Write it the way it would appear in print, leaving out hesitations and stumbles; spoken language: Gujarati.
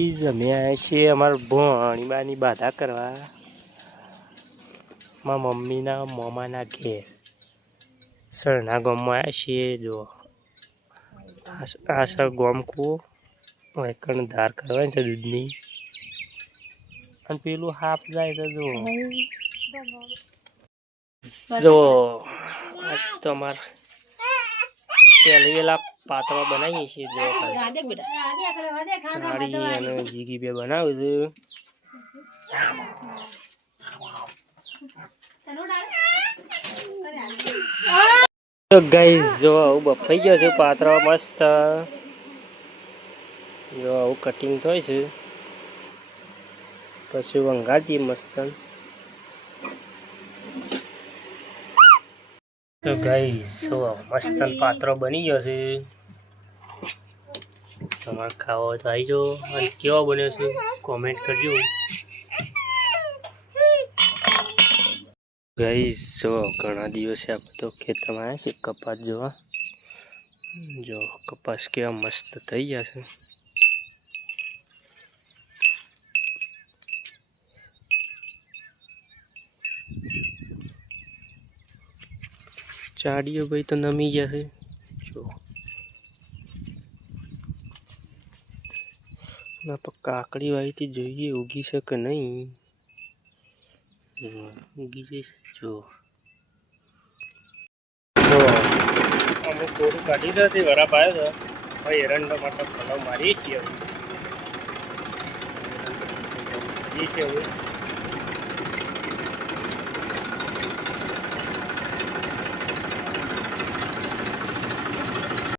અમે આવ્યા છીએ અમારા ભણીબાની બાધા કરવા મારા મમ્મીના મોમાના ઘેર સરના ગામમાં આવ્યા છીએ. જો આ સર ગોમ કૂવો એકણ ધાર કરવાની છે દૂધની, અને પેલું હાફ જાય છે. જો મસ્ત અમારે પહેલી વેલા પાતળો બનાવીએ છીએ. જો કાળી અને જીગી બે બનાવે છે. ગાઈસ જો આવું બફાઈ ગયો છે પાતળો મસ્ત. જો આવું કટિંગ થાય છે પછી વંગાડીએ મસ્ત. તો ગાઈસ જો મસ્ત પાતળો બની ગયો છે. તમારે ખાવો હોય તો આવી જાઓ. અને કેવો બન્યો છે કોમેન્ટ કરજો. ગાઈસ જો ઘણા દિવસે આપણે તો ખેતરમાં આવ્યા છે કપાસ જોવા. જો કપાસ કેવા મસ્ત થઈ ગયા છે. ચાડીઓ ભાઈ તો નમી ગયા છે. જો ના પણ કાકડી વાળીથી જોઈએ ઉગી છે કે નહીં. ઉગી જઈશ. જો અમુક થોડું કાઢી દે વરાપ આવ્યો હતો ભાઈ એરંડો માટે ફલો મારીએ છીએ. હવે